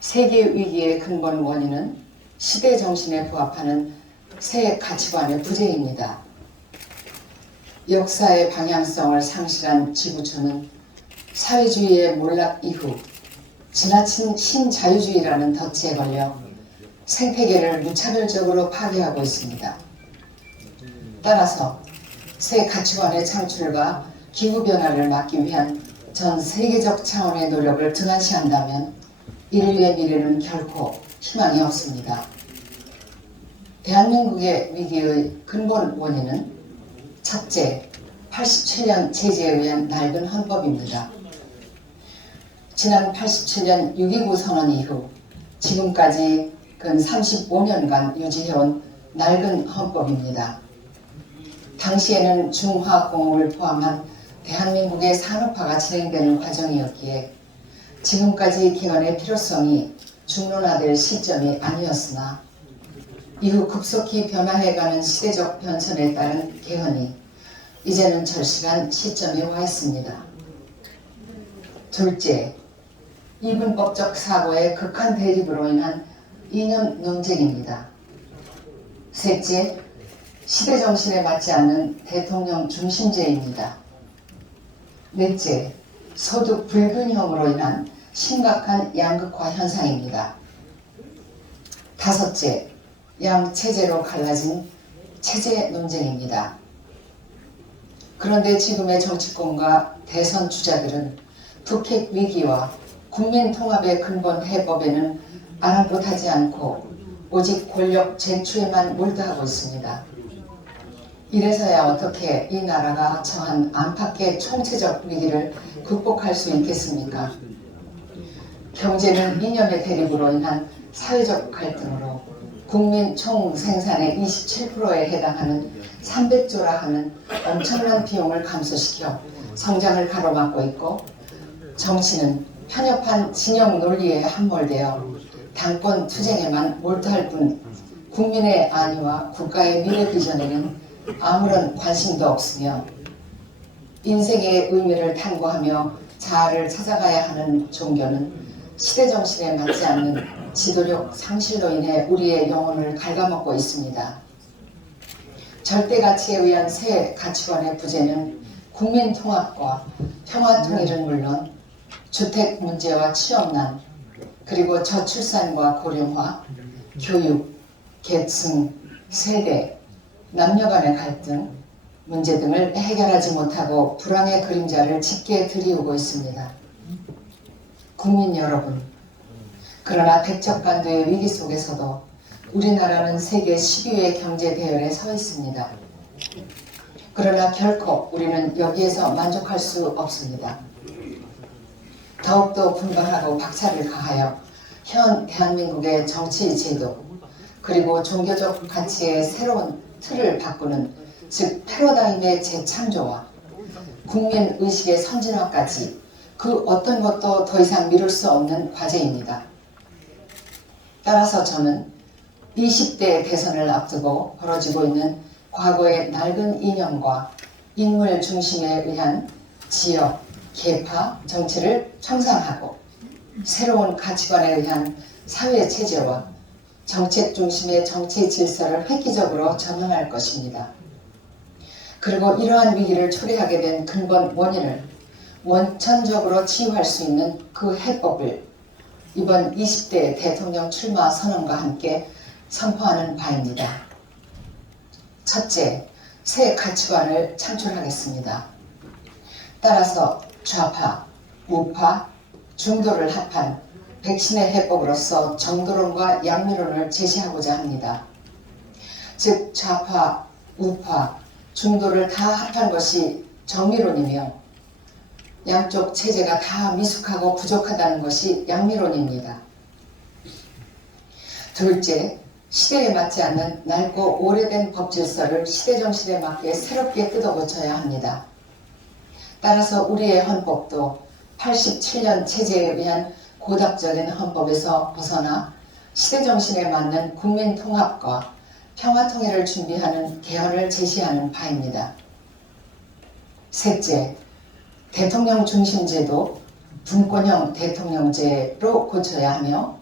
세계 위기의 근본 원인은 시대 정신에 부합하는 새 가치관의 부재입니다. 역사의 방향성을 상실한 지구촌은 사회주의의 몰락 이후 지나친 신자유주의라는 덫에 걸려 생태계를 무차별적으로 파괴하고 있습니다. 따라서 새 가치관의 창출과 기후변화를 막기 위한 전 세계적 차원의 노력을 등한시한다면 인류의 미래는 결코 희망이 없습니다. 대한민국의 위기의 근본 원인은 첫째, 87년 제재에 의한 낡은 헌법입니다. 지난 87년 6.29 선언 이후 지금까지 근 35년간 유지해온 낡은 헌법입니다. 당시에는 중화공업을 포함한 대한민국의 산업화가 진행되는 과정이었기에 지금까지 개헌의 필요성이 중론화될 시점이 아니었으나 이후 급속히 변화해가는 시대적 변천에 따른 개헌이 이제는 절실한 시점에 와 있습니다. 둘째, 이분법적 사고의 극한 대립으로 인한 이념 논쟁입니다. 셋째, 시대 정신에 맞지 않는 대통령 중심제입니다. 넷째, 소득 불균형으로 인한 심각한 양극화 현상입니다. 다섯째, 양체제로 갈라진 체제 논쟁입니다. 그런데 지금의 정치권과 대선 주자들은 북핵 위기와 국민 통합의 근본 해법에는 아랑곳하지 않고 오직 권력 쟁취에만 몰두하고 있습니다. 이래서야 어떻게 이 나라가 처한 안팎의 총체적 위기를 극복할 수 있겠습니까? 경제는 이념의 대립으로 인한 사회적 갈등으로 국민 총 생산의 27%에 해당하는 300조라 하는 엄청난 비용을 감소시켜 성장을 가로막고 있고, 정치는 편협한 진영 논리에 함몰되어 당권 투쟁에만 몰두할 뿐 국민의 안위와 국가의 미래 비전에는 아무런 관심도 없으며, 인생의 의미를 탐구하며 자아를 찾아가야 하는 종교는 시대 정신에 맞지 않는 지도력 상실로 인해 우리의 영혼을 갉아먹고 있습니다. 절대 가치에 의한 새 가치관의 부재는 국민 통합과 평화 통일은 물론 주택 문제와 취업난, 그리고 저출산과 고령화, 교육, 계층, 세대, 남녀 간의 갈등, 문제 등을 해결하지 못하고 불황의 그림자를 짙게 드리우고 있습니다. 국민 여러분, 그러나 백척간도의 위기 속에서도 우리나라는 세계 10위의 경제 대열에 서 있습니다. 그러나 결코 우리는 여기에서 만족할 수 없습니다. 더욱더 분발하고 박차를 가하여 현 대한민국의 정치 제도 그리고 종교적 가치의 새로운 틀을 바꾸는, 즉 패러다임의 재창조와 국민의식의 선진화까지 그 어떤 것도 더 이상 미룰 수 없는 과제입니다. 따라서 저는 20대 대선을 앞두고 벌어지고 있는 과거의 낡은 이념과 인물 중심에 의한 지역, 계파, 정치를 청산하고 새로운 가치관에 의한 사회 체제와 정책 중심의 정치 질서를 획기적으로 전환할 것입니다. 그리고 이러한 위기를 초래하게 된 근본 원인을 원천적으로 치유할 수 있는 그 해법을 이번 20대 대통령 출마 선언과 함께 선포하는 바입니다. 첫째, 새 가치관을 창출하겠습니다. 따라서 좌파, 우파, 중도를 합한 백신의 해법으로서 정도론과 양미론을 제시하고자 합니다. 즉 좌파, 우파, 중도를 다 합한 것이 정미론이며 양쪽 체제가 다 미숙하고 부족하다는 것이 양미론입니다. 둘째, 시대에 맞지 않는 낡고 오래된 법 질서를 시대 정신에 맞게 새롭게 뜯어고쳐야 합니다. 따라서 우리의 헌법도 87년 체제에 의한 고답적인 헌법에서 벗어나 시대 정신에 맞는 국민 통합과 평화 통일을 준비하는 개헌을 제시하는 바입니다. 셋째, 대통령 중심제도 분권형 대통령제로 고쳐야 하며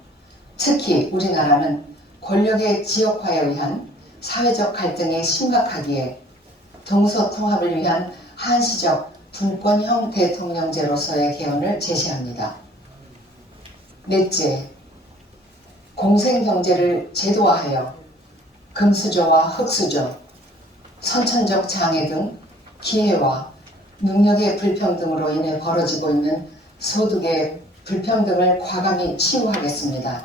특히 우리나라는 권력의 지역화에 의한 사회적 갈등이 심각하기에 동서통합을 위한 한시적 분권형 대통령제로서의 개헌을 제시합니다. 넷째, 공생경제를 제도화하여 금수저와 흙수저, 선천적 장애 등 기회와 능력의 불평등으로 인해 벌어지고 있는 소득의 불평등을 과감히 치유하겠습니다.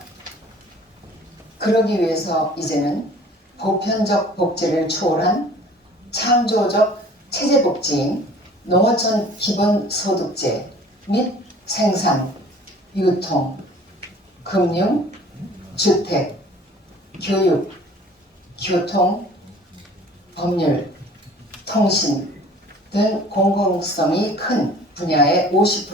그러기 위해서 이제는 보편적 복지를 초월한 창조적 체제복지인 농어촌 기본소득제 및 생산, 유통, 금융, 주택, 교육, 교통, 법률, 통신 등 공공성이 큰 분야의 50%